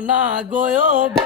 না গয়বে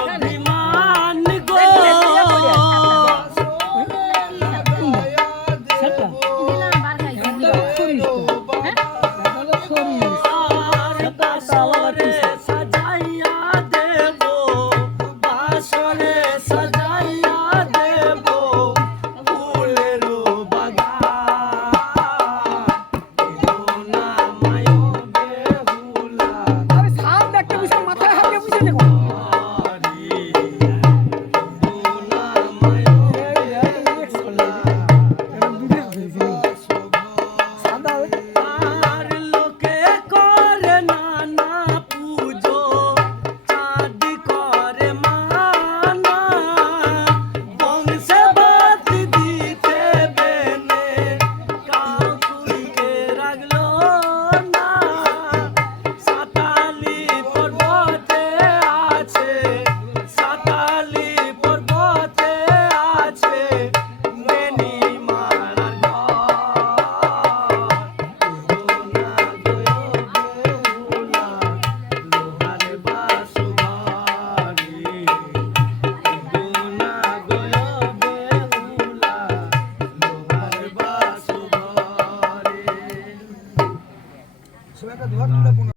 di ba?